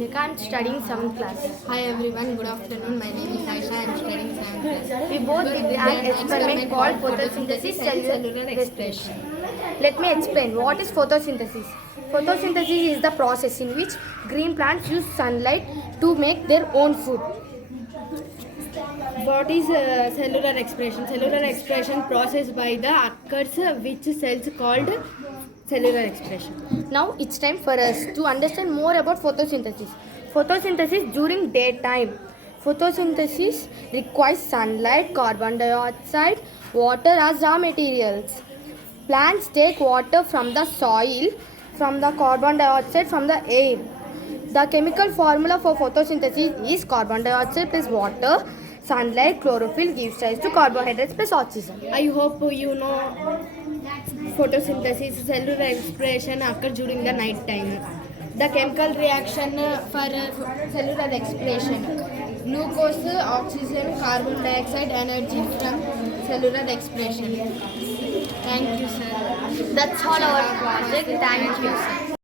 Bhumika. I am studying 7th class. Hi everyone, good afternoon. My name is Aisha. I am studying 7th class. We both did an experiment called photosynthesis cellular respiration. Let me explain what is photosynthesis. Photosynthesis is the process in which green plants use sunlight to make their own food. What is cellular expression? Cellular expression processed by the occurs which cells called cellular expression. Now it's time for us to understand more about photosynthesis. Photosynthesis during daytime. Photosynthesis requires sunlight, carbon dioxide, water as raw materials. Plants take water from the soil, from the carbon dioxide from the air. The chemical formula for photosynthesis is carbon dioxide plus water. Sunlight, chlorophyll gives rise to carbohydrates plus oxygen. I hope you know photosynthesis, cellular expression occurs during the night time. The chemical reaction for cellular expression: glucose, oxygen, carbon dioxide, energy from cellular expression. Thank you, sir. That's all our project. Thank you.